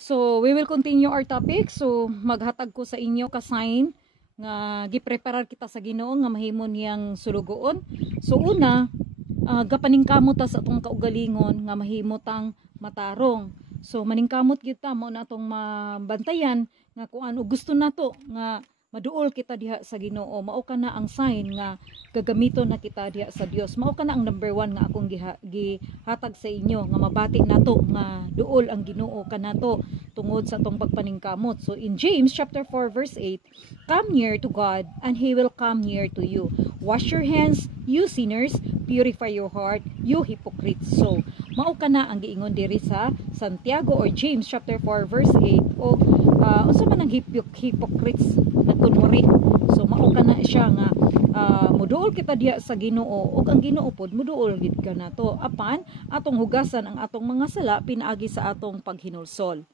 So, we will continue our topic. So, maghatag ko sa inyo ka sign nga gipreparar kita sa Ginoo nga mahimo niyang sulugoon. So, una, gapaningkamot ta sa atong kaugalingon nga mahimo tang matarong. So, maningkamot kita mo na atong mabantayan nga kung ano gusto nato nga maduol kita diha sa Ginoo. Mao kana ang sign nga gagamiton na kita diha sa Dios. Mao kana ang number 1 nga akong gihatag sa inyo nga mabati nato nga duol ang Ginoo kanato tungod sa atong pagpaningkamot. So in James chapter 4 verse 8, come near to God and He will come near to you. Wash your hands, you sinners, purify your heart, you hypocrites. So mao kana ang giingon diri sa Santiago or James chapter 4 verse 8 o unsa man ang hypocrites nagkunwari. So mao kana siya nga muduol kita diha sa Ginoo ug ang Ginoo pod muduol gid kanato apan atong hugasan ang atong mga sala pinaagi sa atong paghinulsol.